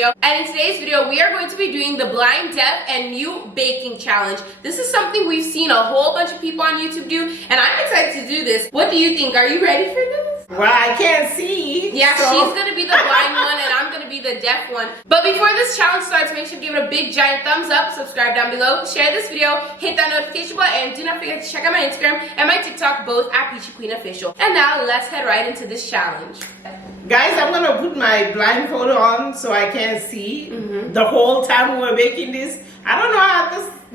video. And in today's video, we are going to be doing the blind, deaf, and mute baking challenge. This is something we've seen a whole bunch of people on YouTube do, and I'm excited to do this. What do you think? Are you ready for this? Well, I can't see. Yeah, so. she's gonna be the blind one and I'm gonna be the deaf one. But before this challenge starts, make sure to give it a big giant thumbs up, subscribe down below, share this video, hit that notification bell, and do not forget to check out my Instagram and my TikTok, both at Peachy Queen Official. And now let's head right into this challenge. Guys, I'm gonna put my blindfold on so I can't see the whole time we're making this. I don't know how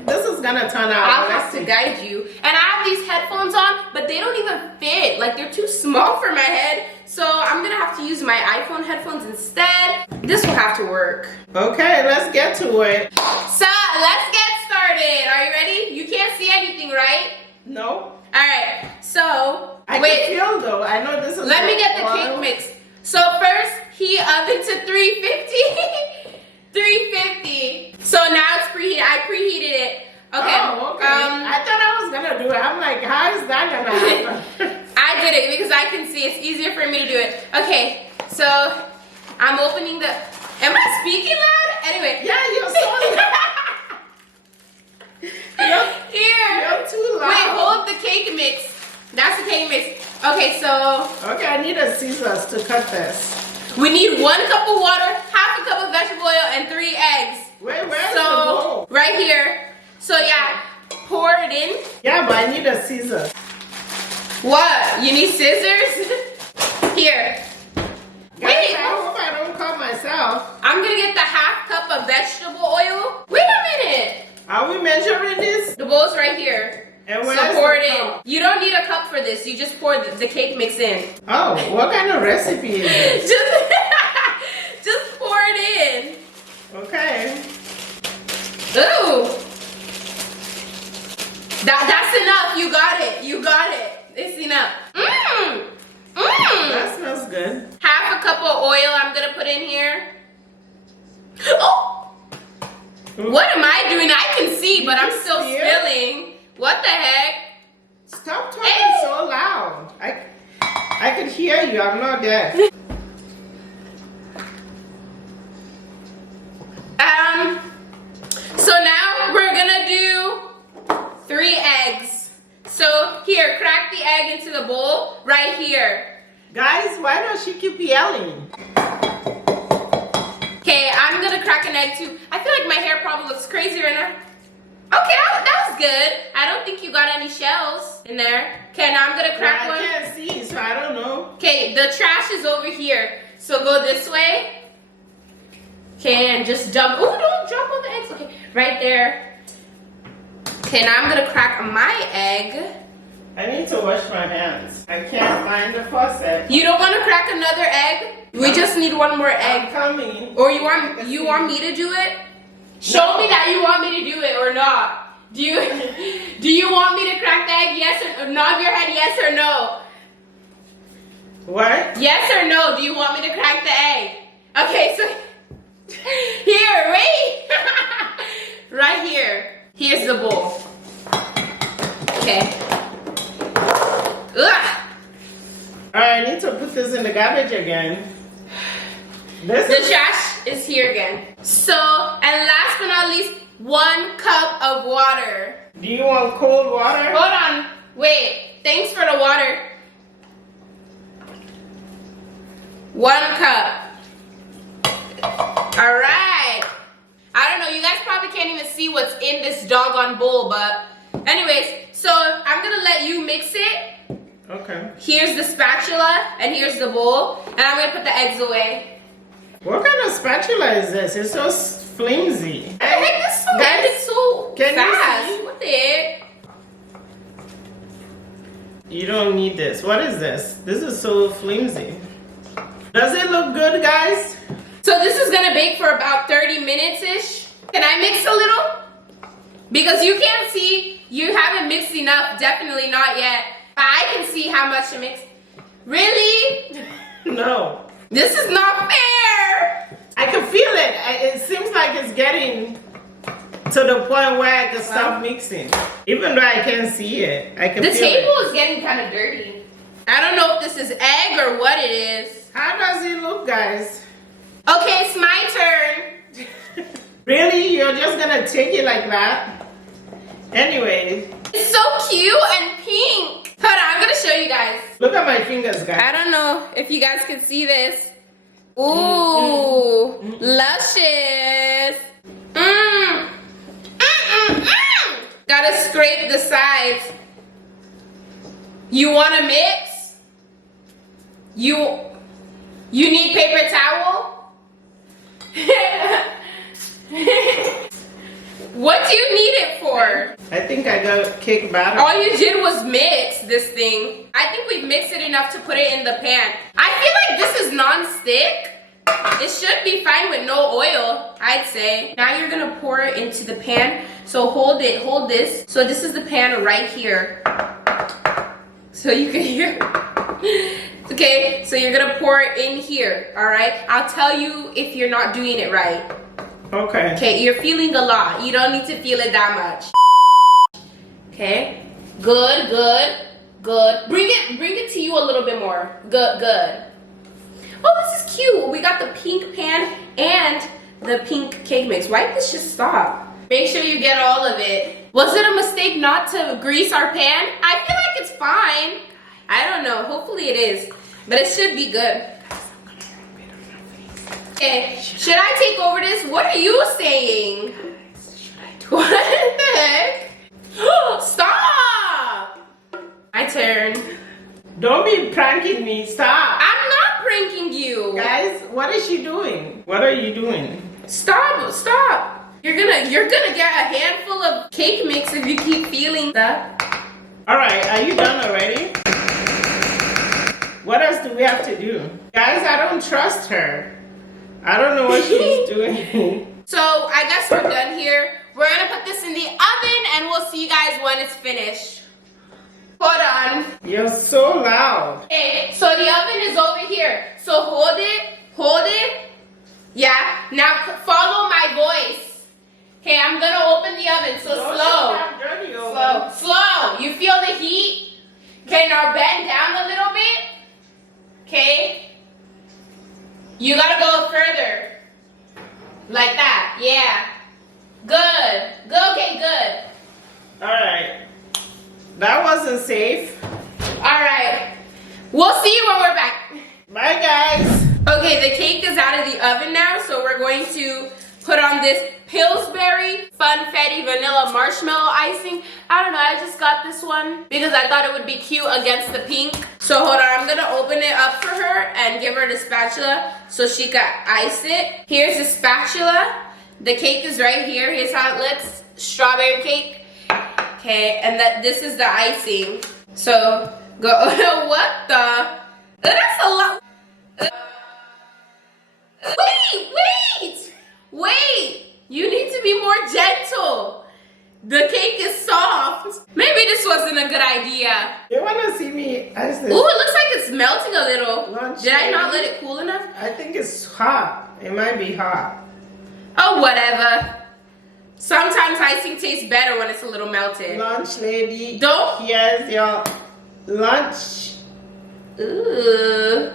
this is gonna turn out. I'll have to guide you. And I have these headphones on, but they don't even fit. Like, they're too small for my head. So I'm gonna have to use my iPhone headphones instead. This will have to work. Okay, let's get to it. So let's get started. Are you ready? You can't see anything, right? No. Alright, so I can feel though. I know this is. Let me get the cake mix. So first, heat oven to 350. 350. So now it's preheated. I preheated it. Okay. Oh, okay. I thought I was gonna do it. I'm like, how is that gonna happen? I did it because I can see. It's easier for me to do it. Okay. So I'm opening the. Am I speaking loud? Anyway. Yeah, you're so loud. You're too loud. Wait, hold up the cake mix. That's the cake mix. Okay, so. Okay, I need a scissors to cut this. We need 1 cup of water, half a cup of vegetable oil, and 3 eggs. Where's the bowl? Right here. So yeah, pour it in. Yeah, but I need a scissors. What? You need scissors? Here. Wait, I hope I don't cut myself. I'm gonna get the half cup of vegetable oil. Wait a minute. Are we measuring this? The bowl's right here. And so pour it in. You don't need a cup for this. You just pour the cake mix in. Oh, what kind of recipe is this? just pour it in. Okay. Ooh. That's enough. You got it. You got it. It's enough. That smells good. Half a cup of oil I'm gonna put in here. Oh! What am I doing? I can see, but I'm still spilling. What the heck? Stop talking so loud. I can hear you. I'm not deaf. So now we're gonna do 3 eggs. So here, crack the egg into the bowl right here. Guys, why don't she keep yelling? Okay, I'm gonna crack an egg too. I feel like my hair probably looks crazy right now. Okay, that was good. I don't think you got any shells in there. Okay, now I'm gonna crack one. I can't see, so I don't know. Okay, the trash is over here. So go this way. Okay, and just dump. Oh, don't jump on the eggs. Okay, right there. Okay, now I'm gonna crack my egg. I need to wash my hands. I can't find the faucet. You don't want to crack another egg? We just need 1 more egg. I'm coming. Or you want me to do it? Show me that you want me to do it or not. Do you want me to crack the egg? Yes or nod your head yes or no? What? Yes or no? Do you want me to crack the egg? Okay, so here, wait. Right here. Here's the bowl. Okay. Ugh. Alright, I need to put this in the garbage again. The trash is here again. So, and last but not least, 1 cup of water. Do you want cold water? Hold on. Wait. Thanks for the water. 1 cup. Alright. I don't know. You guys probably can't even see what's in this doggone bowl, but anyways, so I'm going to let you mix it. Okay. Here's the spatula, and here's the bowl, and I'm going to put the eggs away. What kind of spatula is this? It's so flimsy. What the heck? This so ended so fast. You see? What the heck? You don't need this. What is this? This is so flimsy. Does it look good, guys? So this is going to bake for about 30 minutes-ish. Can I mix a little? Because you can't see, you haven't mixed enough. Definitely not yet. I can see how much to mix. Really? No. This is not fair. I can feel it. It seems like it's getting to the point where I can stop mixing. Even though I can't see it, I can feel it. The table is getting kind of dirty. I don't know if this is egg or what it is. How does it look, guys? Okay, it's my turn. Really? You're just gonna take it like that? Anyway. It's so cute and pink. Hold on, I'm gonna show you guys. Look at my fingers, guys. I don't know if you guys can see this. Ooh, luscious. Gotta scrape the sides. You wanna mix? You need paper towel? What do you need it for? I think I got cake batter. All you did was mix this thing. I think we've mixed it enough to put it in the pan. I feel like this is non-stick. It should be fine with no oil, I'd say. Now you're gonna pour it into the pan. So hold this. So this is the pan right here. So you can hear. Okay, so you're gonna pour it in here, all right? I'll tell you if you're not doing it right. Okay. Okay, you're feeling a lot. You don't need to feel it that much. Okay, good. Bring it to you a little bit more. Good. Oh, this is cute. We got the pink pan and the pink cake mix. Why did this just stop? Make sure you get all of it. Was it a mistake not to grease our pan? I feel like it's fine. I don't know. Hopefully it is, but it should be good. Okay, should I take over this? What are you saying? What the heck? Stop! My turn. Don't be pranking me. Stop. I'm not pranking you. Guys, what is she doing? What are you doing? Stop. You're gonna get a handful of cake mix if you keep feeling that. Alright, are you done already? What else do we have to do? Guys, I don't trust her. I don't know what she's doing. So I guess we're done here. We're gonna put this in the oven and we'll see you guys when it's finished. Hold on. You're so loud. Okay, so the oven is over here. So hold it. Yeah, now follow my voice. Okay, I'm gonna open the oven, so slow. You feel the heat? Okay, now bend down a little bit. Okay. You gotta go further. Like that, yeah. Good. Okay, good. Alright. That wasn't safe. Alright. We'll see you when we're back. Bye, guys. Okay, the cake is out of the oven now, so we're going to put on this Pillsbury Funfetti Vanilla Marshmallow Icing. I don't know, I just got this one because I thought it would be cute against the pink. So hold on, I'm gonna open it up for her and give her the spatula so she can ice it. Here's the spatula. The cake is right here. Here's how it looks. Strawberry cake. Okay, and this is the icing. So go, what the? That's a lot. Wait! You need to be more gentle. The cake is soft. Maybe this wasn't a good idea. You wanna see me ice this? Ooh, it looks like it's melting a little. Lunch Did I not lady? let it cool enough? I think it's hot. It might be hot. Oh, whatever. Sometimes icing tastes better when it's a little melted. Lunch lady. Don't. Here's your lunch. Ooh.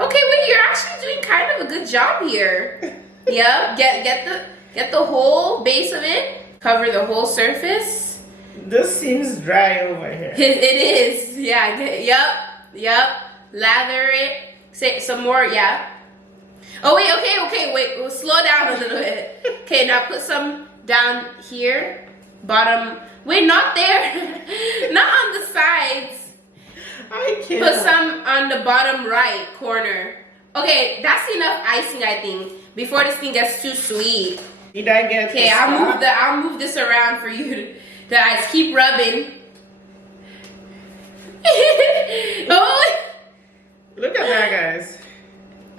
Okay, wait, you're actually doing kind of a good job here. Yep, get the whole base of it. Cover the whole surface. This seems dry over here. It is. Yeah. Yep. Lather it. Say some more. Yeah. Oh wait. Okay. Wait. We'll slow down a little bit. Okay. Now put some down here. Bottom. Wait. Not there. Not on the sides. I can't. Put some on the bottom right corner. Okay. That's enough icing, I think. Before this thing gets too sweet. Did I get? Okay. I'll move this around for you to ice. Keep rubbing. Oh. Look at that, guys.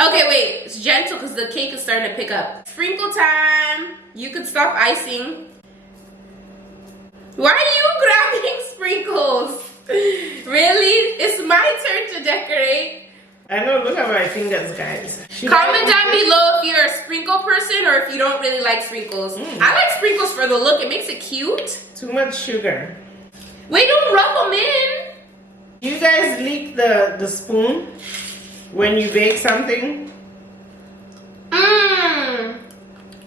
Okay, wait. It's gentle because the cake is starting to pick up. Sprinkle time. You could stop icing. Why are you grabbing sprinkles? Really? It's my turn to decorate. I know. Look at my fingers, guys. Comment down below if you're a sprinkle person or if you don't really like sprinkles. I like sprinkles for the look. It makes it cute. Too much sugar. Wait, don't rub them in. You guys leak the spoon when you bake something? Mmm.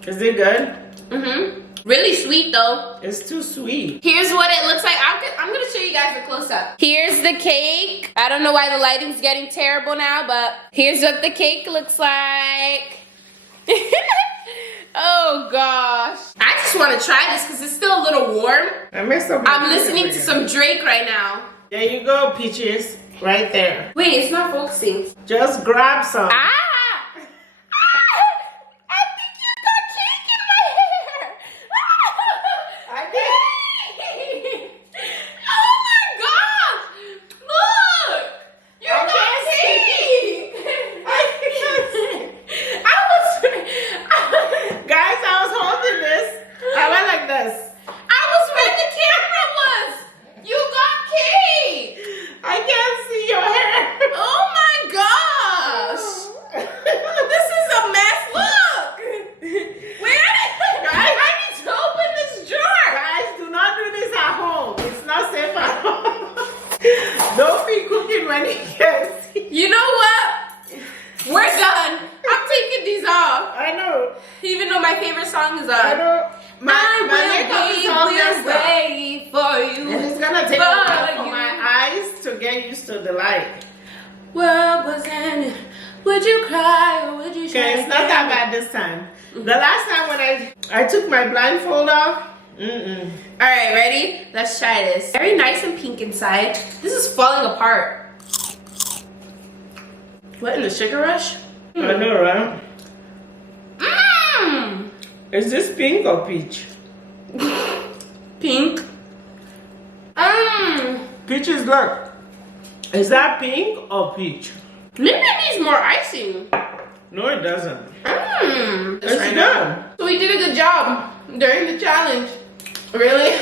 Is it good? Mm-hmm. Really sweet though. It's too sweet. Here's what it looks like. I'm gonna show you guys the close-up. Here's the cake. I don't know why the lighting's getting terrible now, but here's what the cake looks like. Oh gosh. I just want to try this because it's still a little warm. I'm listening to some Drake right now. There you go, Peaches. Right there. Wait, it's not focusing. Just grab some. Ah! I think you got cake in my hair. I did. Oh my gosh! Look! You got cake! Guys, I was holding this. I went like this. I was where the camera was! You got cake! I can't see your hair. Oh my gosh! This is a mess. Look! Where? Guys, I need to open this jar. Guys, do not do this at home. It's not safe at home. Don't be cooking when you can't see. You know what? We're done. I'm taking these off. I know. Even though my favorite song is on. I know. My makeup is all messed up. wait for you. And it's gonna take a while for my eyes to get used to the light. What was in it? Would you cry or would you Okay, it's not that bad this time. The last time when I took my blindfold off. All right, ready? Let's try this. Very nice and pink inside. This is falling apart. What in the sugar rush? I know, right? Mmm. Is this pink or peach? Pink. Mmm. Peaches, look. Is that pink or peach? Maybe it needs more icing. No, it doesn't. Mmm. It's good. So we did a good job during the challenge. Really?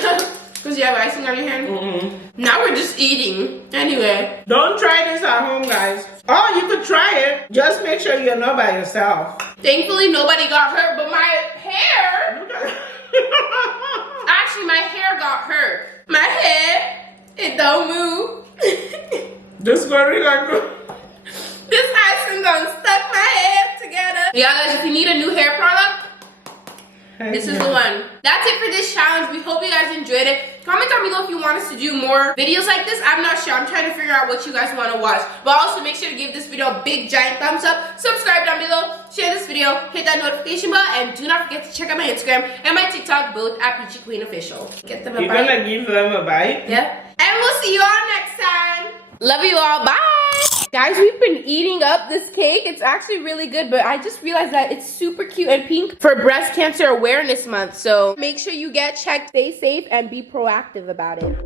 Because you have icing on your hand? Now we're just eating. Anyway. Don't try this at home, guys. Oh, you could try it. Just make sure you're not by yourself. Thankfully, nobody got hurt, but my hair... Actually, my hair got hurt. My hair, it don't move. This very good. This icing done stuck my hair together. Yeah, guys, if you need a new hair product, this is the one. That's it for this challenge. We hope you guys enjoyed it. Comment down below if you want us to do more videos like this. I'm not sure. I'm trying to figure out what you guys want to watch. But also make sure to give this video a big giant thumbs up. Subscribe down below. Share this video. Hit that notification bell. And do not forget to check out my Instagram and my TikTok, both at Peachy Queen Official. Get them a You're bite. gonna give them a bite? Yeah. And we'll see you all next time. Love you all. Bye. Guys, we've been eating up this cake. It's actually really good, but I just realized that it's super cute and pink for Breast Cancer Awareness Month. So make sure you get checked, stay safe, and be proactive about it.